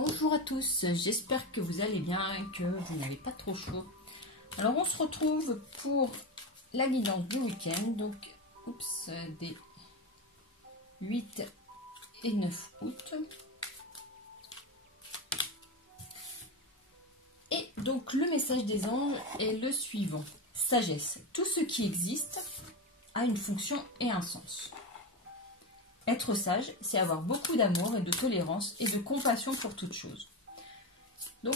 Bonjour à tous, j'espère que vous allez bien et que vous n'avez pas trop chaud. Alors on se retrouve pour la guidance du week-end, donc des 8 et 9 août. Et donc le message des anges est le suivant. Sagesse, tout ce qui existe a une fonction et un sens. Être sage, c'est avoir beaucoup d'amour et de tolérance et de compassion pour toute chose. Donc,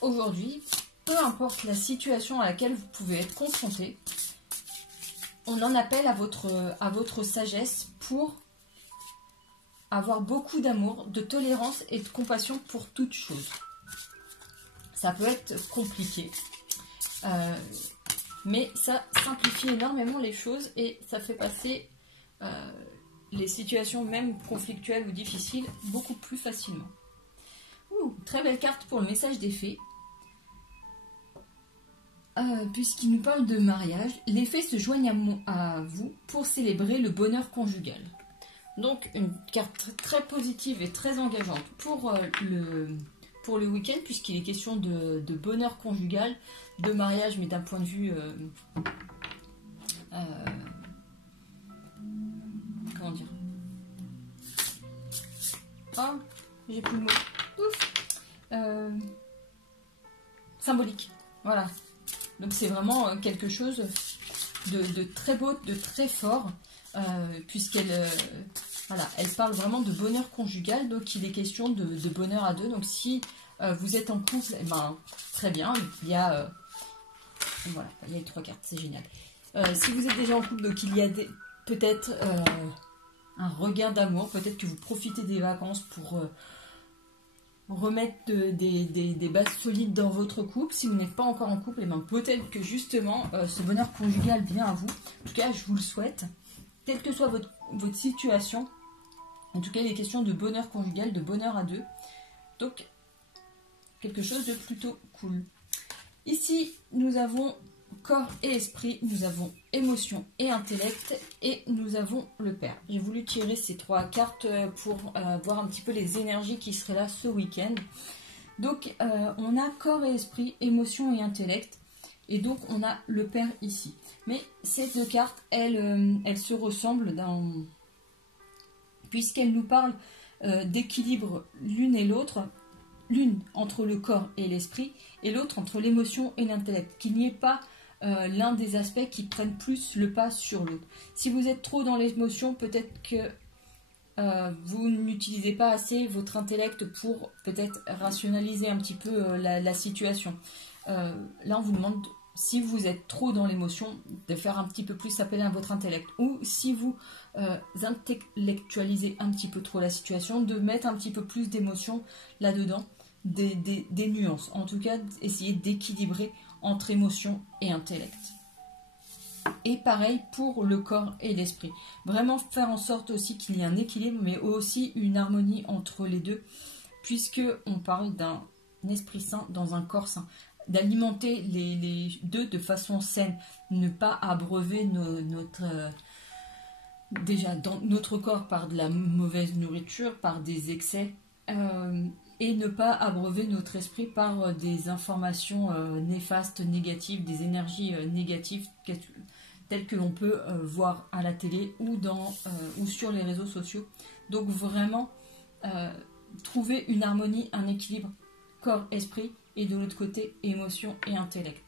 aujourd'hui, peu importe la situation à laquelle vous pouvez être confronté, on en appelle à votre sagesse pour avoir beaucoup d'amour, de tolérance et de compassion pour toute chose. Ça peut être compliqué, mais ça simplifie énormément les choses et ça fait passer les situations même conflictuelles ou difficiles beaucoup plus facilement. Très belle carte pour le message des fées. Puisqu'il nous parle de mariage, les fées se joignent à vous pour célébrer le bonheur conjugal. Donc une carte très positive et très engageante pour le week-end, puisqu'il est question de bonheur conjugal, de mariage, mais d'un point de vue comment dire, j'ai plus le mot. Symbolique, voilà. Donc c'est vraiment quelque chose de très beau, de très fort, puisqu'elle elle parle vraiment de bonheur conjugal. Donc il est question de bonheur à deux. Donc si vous êtes en couple, très bien, il y a les 3 cartes, c'est génial. Si vous êtes déjà en couple, donc il y a peut-être un regain d'amour, peut-être que vous profitez des vacances pour remettre des bases solides dans votre couple. Si vous n'êtes pas encore en couple, peut-être que justement ce bonheur conjugal vient à vous. En tout cas, je vous le souhaite. Quelle que soit votre situation, en tout cas, il est question de bonheur conjugal, de bonheur à deux. Donc, quelque chose de plutôt cool. Ici, nous avons corps et esprit, nous avons émotion et intellect, et nous avons le père. J'ai voulu tirer ces 3 cartes pour voir un petit peu les énergies qui seraient là ce week-end. Donc on a corps et esprit, émotion et intellect, et donc on a le père ici. Mais ces 2 cartes, elles se ressemblent puisqu'elles nous parlent d'équilibre l'une et l'autre, l'une entre le corps et l'esprit, et l'autre entre l'émotion et l'intellect, qu'il n'y ait pas l'un des aspects qui prennent plus le pas sur l'autre. Si vous êtes trop dans l'émotion, peut-être que vous n'utilisez pas assez votre intellect pour peut-être rationaliser un petit peu la situation. Là, on vous demande, si vous êtes trop dans l'émotion, de faire un petit peu plus appel à votre intellect. Ou si vous intellectualisez un petit peu trop la situation, de mettre un petit peu plus d'émotion là-dedans, des nuances. En tout cas, essayer d'équilibrer entre émotion et intellect. Et pareil pour le corps et l'esprit. Vraiment faire en sorte aussi qu'il y ait un équilibre, mais aussi une harmonie entre les deux, puisque on parle d'un esprit sain dans un corps sain. D'alimenter les deux de façon saine, ne pas abreuver notre corps par de la mauvaise nourriture, par des excès, et ne pas abreuver notre esprit par des informations néfastes, négatives, des énergies négatives telles que l'on peut voir à la télé ou sur les réseaux sociaux. Donc vraiment trouver une harmonie, un équilibre corps-esprit, et de l'autre côté émotion et intellect.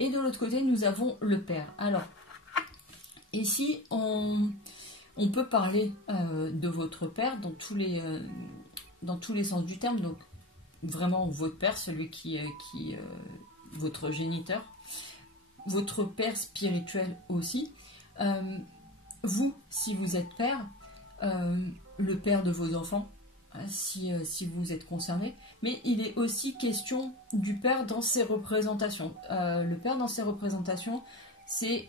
Et de l'autre côté nous avons le père. Alors ici on peut parler de votre père dans tous les sens du terme, donc vraiment votre père, celui qui votre géniteur, votre père spirituel aussi, vous, si vous êtes père, le père de vos enfants, si vous êtes concerné, mais il est aussi question du père dans ses représentations. Le père dans ses représentations, c'est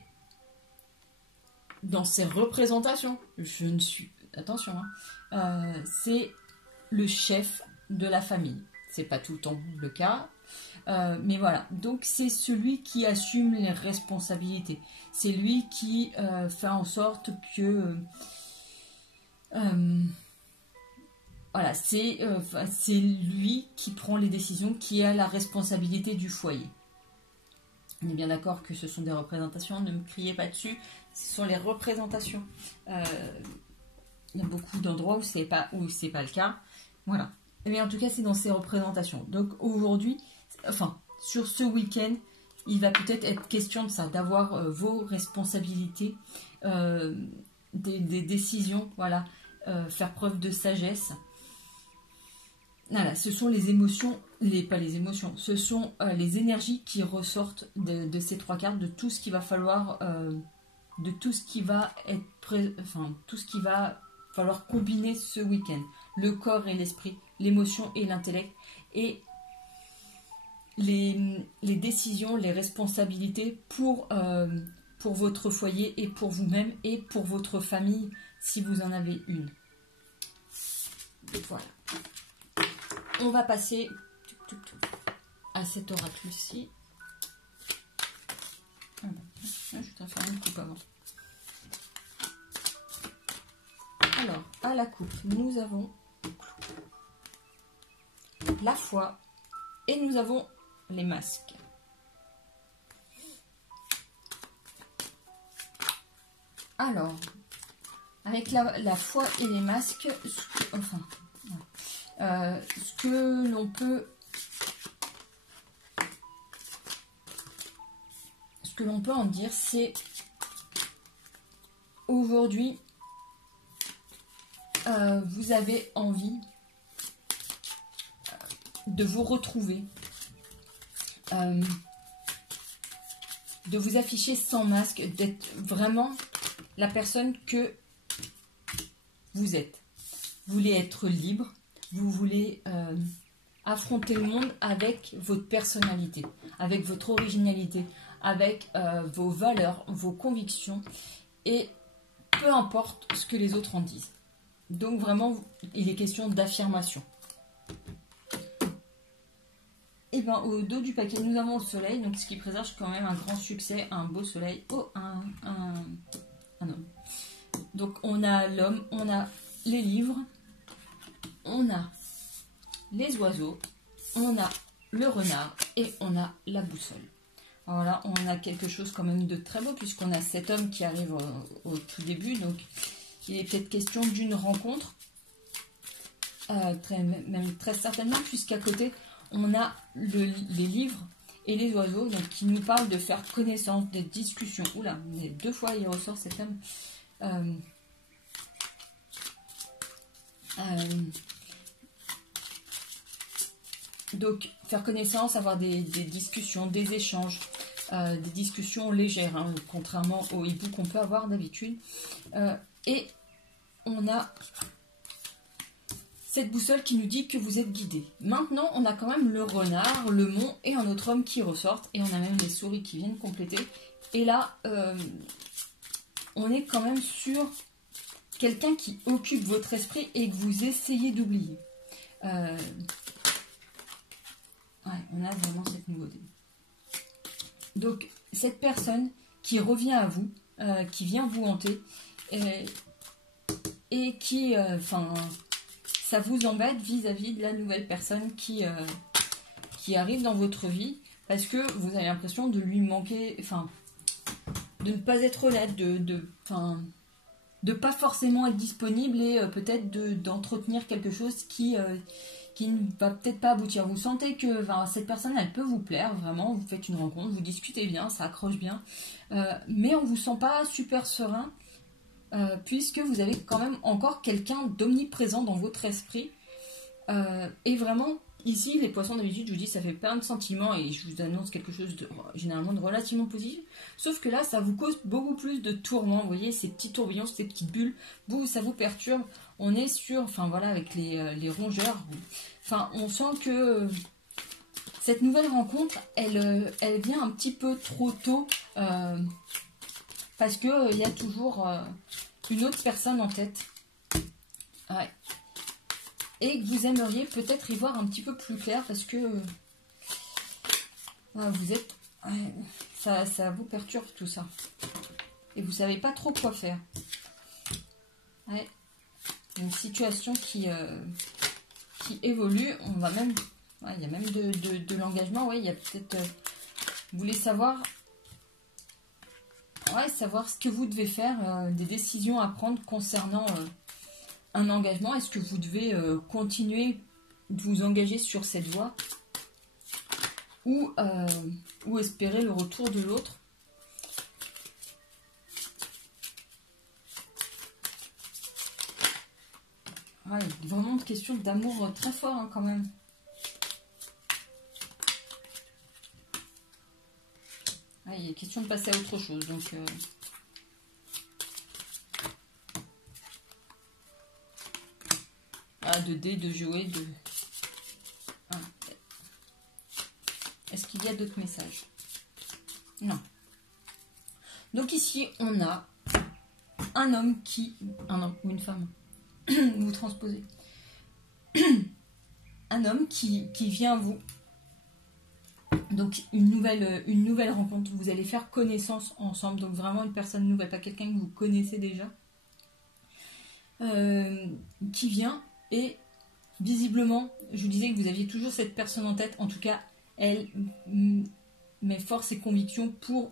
dans ses représentations, attention, c'est le chef de la famille. C'est pas tout le temps le cas, mais voilà. Donc c'est celui qui assume les responsabilités. C'est lui qui fait en sorte que voilà, c'est lui qui prend les décisions, qui a la responsabilité du foyer. On est bien d'accord que ce sont des représentations, ne me criez pas dessus, ce sont les représentations. Il y a beaucoup d'endroits où c'est pas le cas. Voilà. Mais en tout cas, c'est dans ces représentations. Donc aujourd'hui, enfin, sur ce week-end, il va peut-être être question de ça, d'avoir vos responsabilités, des décisions, voilà, faire preuve de sagesse. Voilà, ce sont les émotions, pas les émotions, ce sont les énergies qui ressortent de ces trois cartes, de tout ce qu'il va falloir, de tout ce qui va être, tout ce qui va falloir combiner ce week-end. Le corps et l'esprit, l'émotion et l'intellect, et les décisions, les responsabilités pour votre foyer et pour vous-même et pour votre famille, si vous en avez une. Voilà. On va passer à cet oracle-ci. Je vais faire une coupe avant. Alors, à la coupe, nous avons la foi et nous avons les masques. Alors, avec la foi et les masques, ce que l'on peut en dire, c'est aujourd'hui, vous avez envie de vous retrouver, de vous afficher sans masque, d'être vraiment la personne que vous êtes. Vous voulez être libre, vous voulez affronter le monde avec votre personnalité, avec votre originalité, avec vos valeurs, vos convictions, et peu importe ce que les autres en disent. Donc vraiment, il est question d'affirmation. Et bien au dos du paquet, nous avons le soleil, donc ce qui présage quand même un grand succès, un beau soleil. Oh, un homme. Donc on a l'homme, on a les livres, on a les oiseaux, on a le renard et on a la boussole. Voilà, on a quelque chose quand même de très beau puisqu'on a cet homme qui arrive au tout début. Donc il est peut-être question d'une rencontre, même très certainement, puisqu'à côté on a les livres et les oiseaux, donc qui nous parlent de faire connaissance, des discussions. Oula, mais 2 fois il ressort cet homme. Donc faire connaissance, avoir des discussions, des échanges, des discussions légères, hein, contrairement au hibou qu'on peut avoir d'habitude. Et on a cette boussole qui nous dit que vous êtes guidé. Maintenant, on a quand même le renard, le mont et un autre homme qui ressortent. Et on a même les souris qui viennent compléter. Et là, on est quand même sur quelqu'un qui occupe votre esprit et que vous essayez d'oublier. Ouais, on a vraiment cette nouveauté. Donc, cette personne qui revient à vous, qui vient vous hanter, et qui, ça vous embête vis-à-vis de la nouvelle personne qui arrive dans votre vie, parce que vous avez l'impression de lui manquer, de ne pas être honnête, de pas forcément être disponible et peut-être d'entretenir quelque chose qui ne va peut-être pas aboutir. Vous sentez que cette personne, elle peut vous plaire, vraiment, vous faites une rencontre, vous discutez bien, ça accroche bien, mais on ne vous sent pas super serein, puisque vous avez quand même encore quelqu'un d'omniprésent dans votre esprit. Et vraiment, ici, les poissons, d'habitude, je vous dis, ça fait plein de sentiments et je vous annonce quelque chose généralement de relativement positif. Sauf que là, ça vous cause beaucoup plus de tourments. Vous voyez, ces petits tourbillons, ces petites bulles, ça vous perturbe. On est sur, avec les rongeurs. On sent que cette nouvelle rencontre, elle vient un petit peu trop tôt. Parce qu'il y a toujours une autre personne en tête. Ouais. Et que vous aimeriez peut-être y voir un petit peu plus clair parce que vous êtes... Ouais, ça vous perturbe tout ça. Et vous savez pas trop quoi faire. Ouais. Une situation qui qui évolue. On va même... Ouais, il y a même de l'engagement. Ouais, il y a peut-être... vous voulez savoir... Ouais, savoir ce que vous devez faire, des décisions à prendre concernant un engagement. Est-ce que vous devez continuer de vous engager sur cette voie ou espérer le retour de l'autre? Ouais, vraiment une question d'amour très fort hein, quand même. Ah, il est question de passer à autre chose, donc... Ah, de dés, de jouer, de... Ah. Est-ce qu'il y a d'autres messages? Non. Donc ici, on a un homme qui... Un homme ou une femme. Vous transposez. Un homme qui vient à vous. Donc une nouvelle rencontre, vous allez faire connaissance ensemble, donc vraiment une personne nouvelle, pas quelqu'un que vous connaissez déjà, qui vient et visiblement, je vous disais que vous aviez toujours cette personne en tête, en tout cas elle met force et conviction pour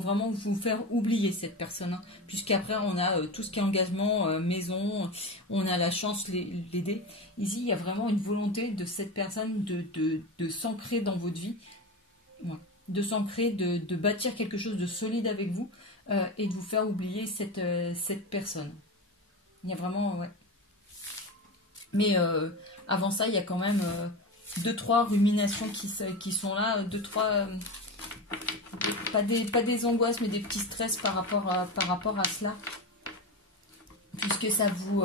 vraiment vous faire oublier cette personne, hein, puisqu'après on a tout ce qui est engagement, maison, on a la chance, l'aider. Ici il y a vraiment une volonté de cette personne de s'ancrer dans votre vie, de s'ancrer, de bâtir quelque chose de solide avec vous et de vous faire oublier cette personne. Il y a vraiment... Ouais. Mais avant ça, il y a quand même 2-3 ruminations qui sont là, 2-3... pas des angoisses, mais des petits stress par rapport à cela. Puisque ça vous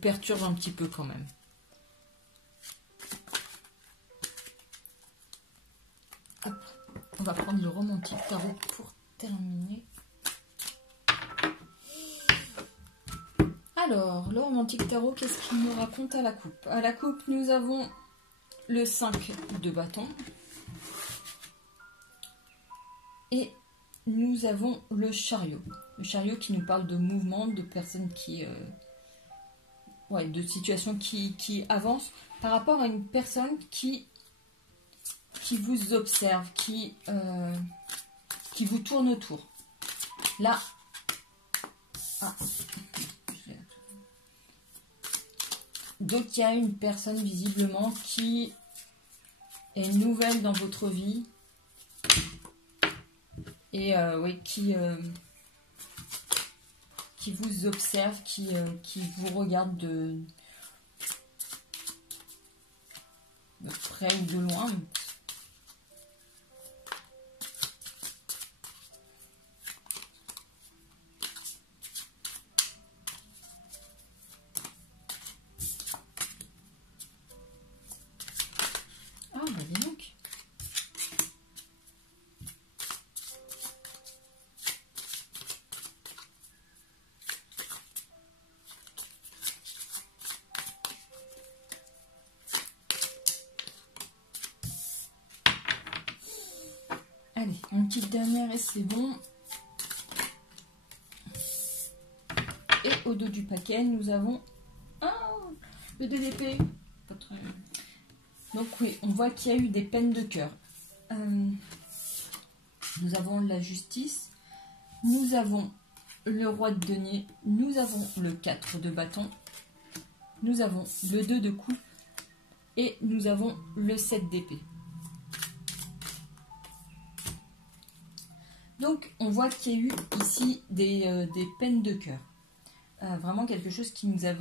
perturbe un petit peu quand même. Hop. On va prendre le romantique tarot pour terminer. Alors, le romantique tarot, qu'est-ce qu'il nous raconte à la coupe? À la coupe, nous avons le 5 de bâton. Et nous avons le chariot. Le chariot qui nous parle de mouvement, de personnes qui... de situations qui avancent par rapport à une personne qui vous observe, qui vous tourne autour. Là, donc il y a une personne visiblement qui est nouvelle dans votre vie et qui vous observe, qui vous regarde de près ou de loin. Allez, une petite dernière et c'est bon. Et au dos du paquet, nous avons le 2 d'épée. Donc oui, on voit qu'il y a eu des peines de cœur. Nous avons la justice. Nous avons le roi de denier. Nous avons le 4 de bâton. Nous avons le 2 de coupe. Et nous avons le 7 d'épée. Donc, on voit qu'il y a eu ici des peines de cœur. Vraiment quelque chose qui nous a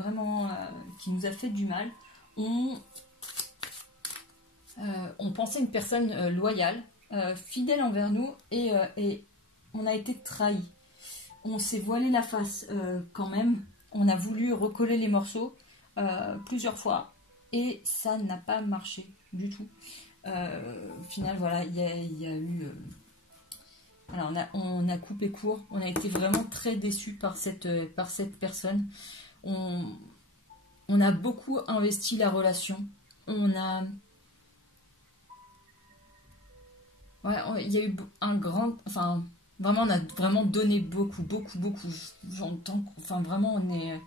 fait du mal. On pensait une personne loyale, fidèle envers nous, et on a été trahi. On s'est voilé la face quand même. On a voulu recoller les morceaux plusieurs fois, et ça n'a pas marché du tout. Au final, voilà, il y a eu... Voilà, on a coupé court, on a été vraiment très déçus par cette personne. On a beaucoup investi la relation. Il y a eu un grand... Enfin, vraiment, on a vraiment donné beaucoup. J'entends... Enfin, vraiment, on est...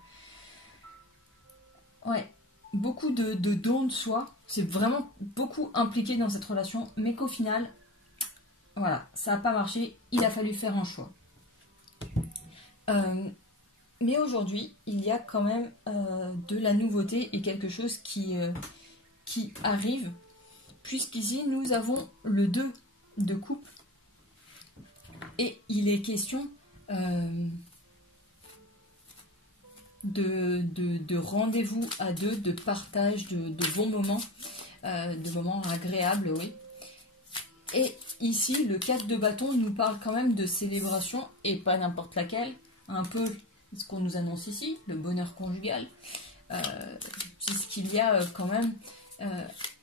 beaucoup de dons de soi, c'est vraiment beaucoup impliqué dans cette relation, mais qu'au final, voilà, ça n'a pas marché, il a fallu faire un choix. Mais aujourd'hui, il y a quand même de la nouveauté et quelque chose qui arrive, puisqu'ici nous avons le 2 de coupe et il est question de rendez-vous à deux, de partage, de bons moments, de moments agréables, oui. Et ici, le 4 de bâton nous parle quand même de célébration, et pas n'importe laquelle, un peu ce qu'on nous annonce ici, le bonheur conjugal, puisqu'il y a quand même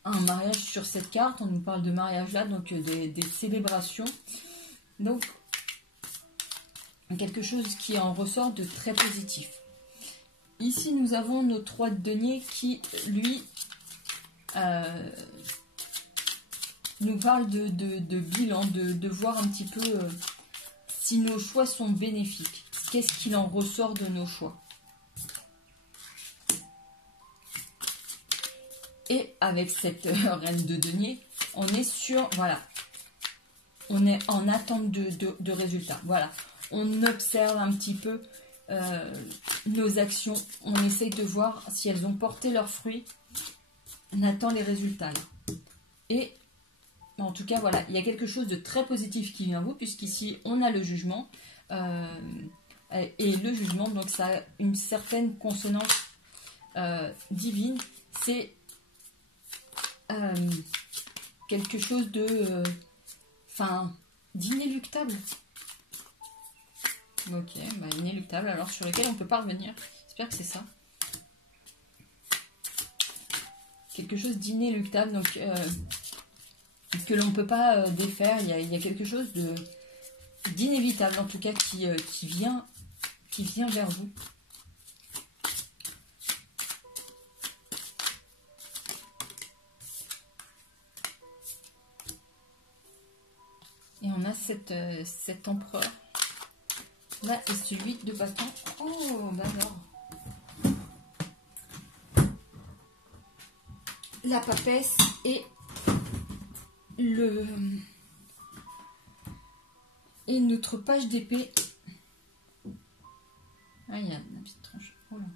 un mariage sur cette carte, on nous parle de mariage là, donc des célébrations. Donc, quelque chose qui en ressort de très positif. Ici, nous avons notre 3 de denier qui, lui, nous parle de bilan, de voir un petit peu si nos choix sont bénéfiques. Qu'est-ce qu'il en ressort de nos choix? Et avec cette reine de denier, on est sur, voilà, on est en attente de résultats. Voilà, on observe un petit peu nos actions, on essaye de voir si elles ont porté leurs fruits, on attend les résultats. Et en tout cas, voilà, il y a quelque chose de très positif qui vient à vous, puisqu'ici, on a le jugement. Et le jugement, donc ça a une certaine consonance divine. C'est quelque chose de... d'inéluctable. Ok, bah inéluctable, alors sur lequel on ne peut pas revenir. J'espère que c'est ça. Quelque chose d'inéluctable, donc que l'on ne peut pas défaire. Il y a quelque chose d'inévitable, en tout cas, qui vient vers vous. Et on a cet empereur. Là, et celui de bâton. Oh, bah alors. La papesse et et notre page d'épée. Ah, il y a la petite tranche. Oh là.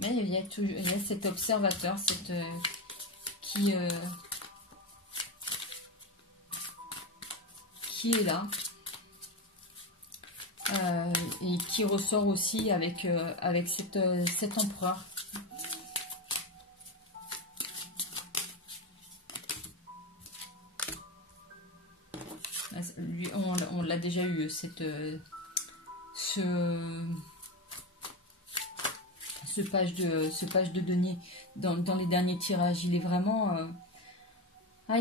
Mais il y a cet observateur, qui est là. Et qui ressort aussi avec cet empereur. Lui, on l'a déjà eu, ce page de denier dans les derniers tirages. Il est vraiment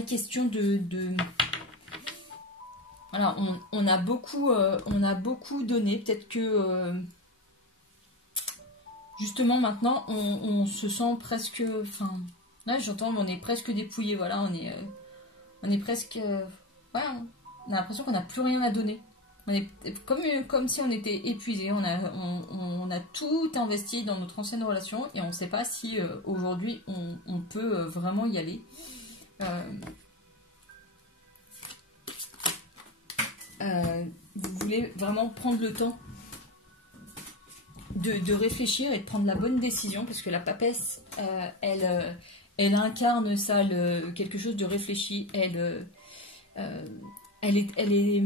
question de voilà, on a beaucoup donné. Peut-être que justement maintenant on se sent presque, là j'entends, on est presque dépouillé. Voilà, on est presque, ouais, on a l'impression qu'on n'a plus rien à donner. On est comme si on était épuisé. On a tout investi dans notre ancienne relation et on ne sait pas si aujourd'hui on peut vraiment y aller. Vous voulez vraiment prendre le temps de réfléchir et de prendre la bonne décision, parce que la papesse, elle incarne ça, quelque chose de réfléchi. Elle est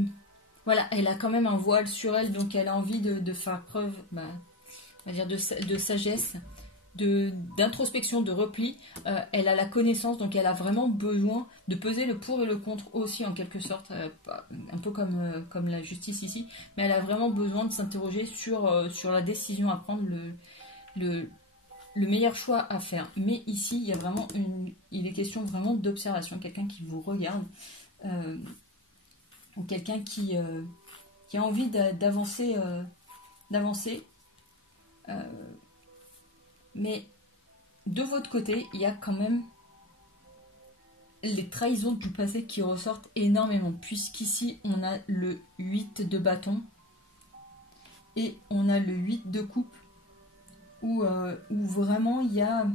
voilà, elle a quand même un voile sur elle, donc elle a envie de faire preuve, on va dire, de sagesse, d'introspection, de repli. Elle a la connaissance, donc elle a vraiment besoin de peser le pour et le contre aussi, en quelque sorte, un peu comme la justice ici, mais elle a vraiment besoin de s'interroger sur la décision à prendre, le meilleur choix à faire. Mais ici, il est question vraiment d'observation, quelqu'un qui vous regarde, ou quelqu'un qui a envie d'avancer, mais de votre côté, il y a quand même les trahisons du passé qui ressortent énormément, puisqu'ici on a le 8 de bâton Et on a le 8 de coupe, où vraiment il y a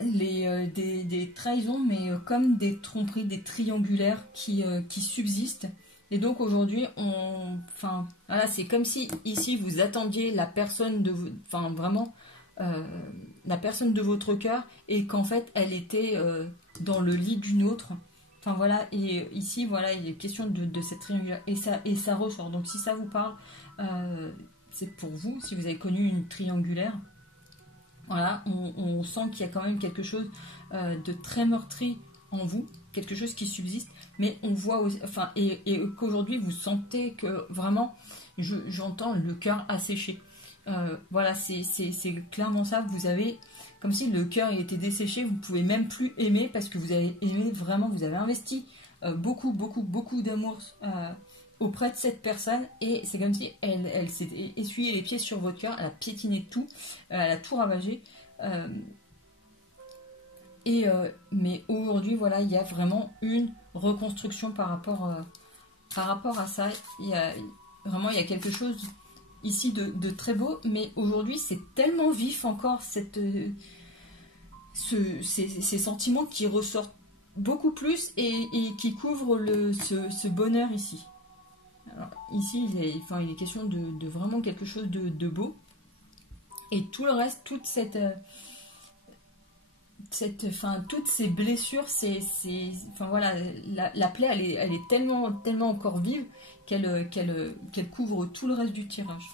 des trahisons, mais comme des tromperies, des triangulaires qui subsistent. Et donc aujourd'hui, enfin, voilà, c'est comme si ici vous attendiez la personne de, enfin vraiment, la personne de votre cœur, et qu'en fait elle était dans le lit d'une autre. Enfin voilà, et ici voilà, il est question de cette triangulaire, et ça ressort. Donc si ça vous parle, c'est pour vous, si vous avez connu une triangulaire. Voilà, on sent qu'il y a quand même quelque chose de très meurtri en vous, quelque chose qui subsiste, mais on voit aussi, enfin, et qu'aujourd'hui vous sentez que vraiment, j'entends le cœur asséché. Voilà, c'est clairement ça. Vous avez, comme si le cœur était desséché, vous pouvez même plus aimer parce que vous avez aimé vraiment, vous avez investi beaucoup d'amour auprès de cette personne, et c'est comme si elle s'est essuyé les pieds sur votre cœur, elle a piétiné tout, elle a tout ravagé. Mais aujourd'hui, voilà, il y a vraiment une reconstruction par rapport à ça. Il y a quelque chose ici de très beau, mais aujourd'hui, c'est tellement vif encore, ces sentiments qui ressortent beaucoup plus, et qui couvrent ce bonheur ici. Alors, ici, il est question de vraiment quelque chose de beau. Et tout le reste, toutes ces blessures, enfin voilà, la plaie, elle est tellement encore vive qu'elle couvre tout le reste du tirage.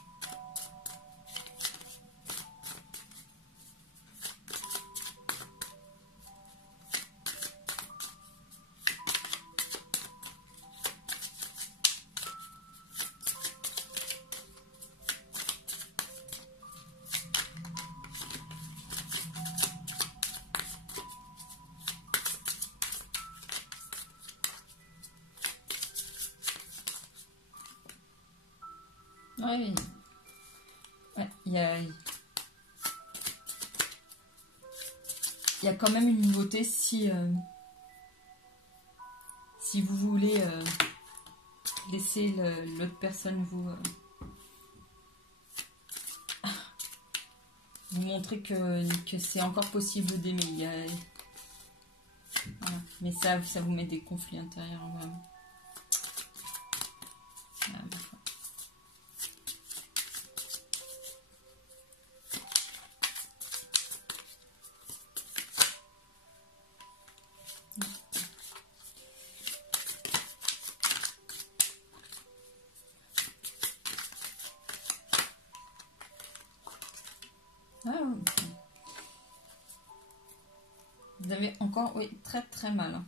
Ouais, il y a quand même une nouveauté si vous voulez laisser l'autre personne vous montrer que c'est encore possible d'aimer. Voilà. Mais ça vous met des conflits intérieurs, vraiment. Vous avez encore, oui, très mal.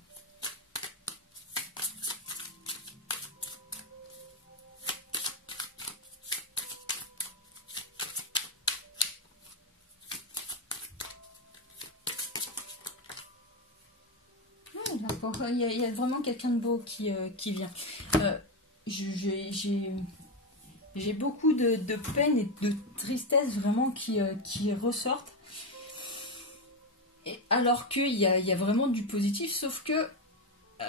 Il y a vraiment quelqu'un de beau qui vient. J'ai beaucoup de peine et de tristesse vraiment qui ressortent. Et alors qu'il y a vraiment du positif, sauf que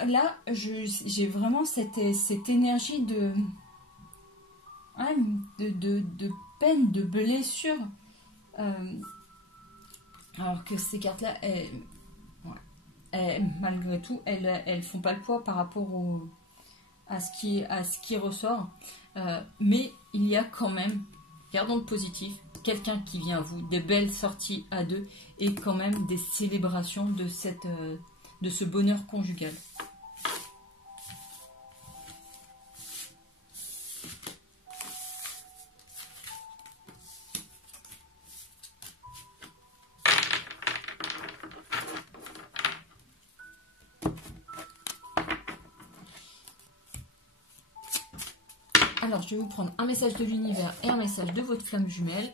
là, j'ai vraiment cette énergie de peine, de blessure. Alors que ces cartes-là, malgré tout, elles font pas le poids par rapport à ce qui ressort. Mais il y a quand même, gardons le positif, quelqu'un qui vient à vous, des belles sorties à deux, et quand même des célébrations de ce bonheur conjugal. Alors, je vais vous prendre un message de l'univers et un message de votre flamme jumelle.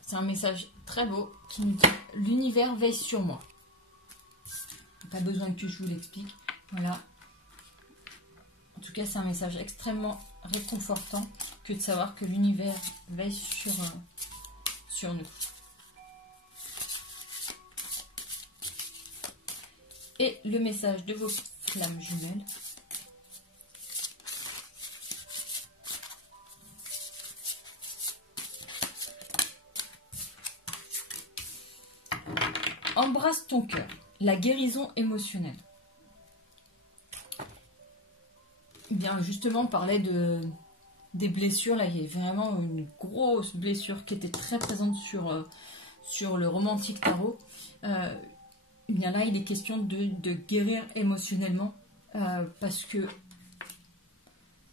C'est un message très beau qui nous dit « L'univers veille sur moi ». Pas besoin que je vous l'explique. Voilà. En tout cas, c'est un message extrêmement réconfortant que de savoir que l'univers veille sur nous. Et le message de vos flammes jumelles. Embrasse ton cœur, la guérison émotionnelle. Bien, justement, on parlait des blessures. Là, il y a vraiment une grosse blessure qui était très présente sur le romantique tarot. Bien là, il est question de guérir émotionnellement parce que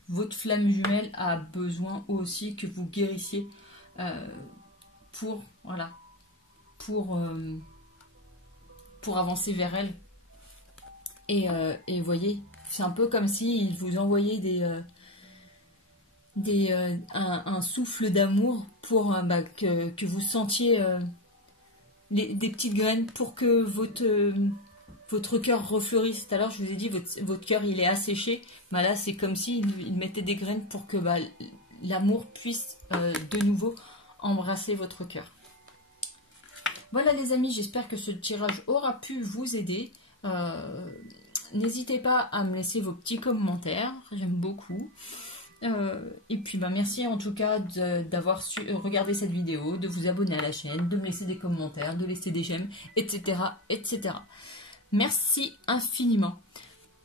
votre flamme jumelle a besoin aussi que vous guérissiez pour avancer vers elle. Et vous voyez, c'est un peu comme s'il vous envoyait un souffle d'amour pour que vous sentiez des petites graines pour que votre cœur refleurisse. Tout à l'heure, je vous ai dit, votre cœur, il est asséché. Là, c'est comme s'il mettait des graines pour que l'amour puisse de nouveau embrasser votre cœur. Voilà les amis, j'espère que ce tirage aura pu vous aider. N'hésitez pas à me laisser vos petits commentaires, j'aime beaucoup. Et puis merci en tout cas d'avoir regardé cette vidéo, de vous abonner à la chaîne, de me laisser des commentaires, de laisser des j'aime, etc., etc. Merci infiniment.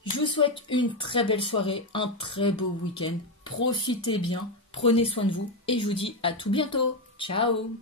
Je vous souhaite une très belle soirée, un très beau week-end. Profitez bien, prenez soin de vous et je vous dis à tout bientôt. Ciao!